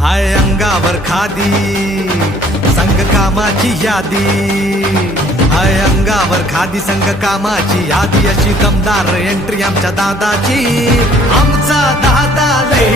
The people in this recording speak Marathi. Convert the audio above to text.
हाय अंगावर खादी संग कामाची यादी, हाय अंगावर खादी संग कामाची यादी, अशी दमदार एंट्री आमच्या दादाची. आमचा दादा लय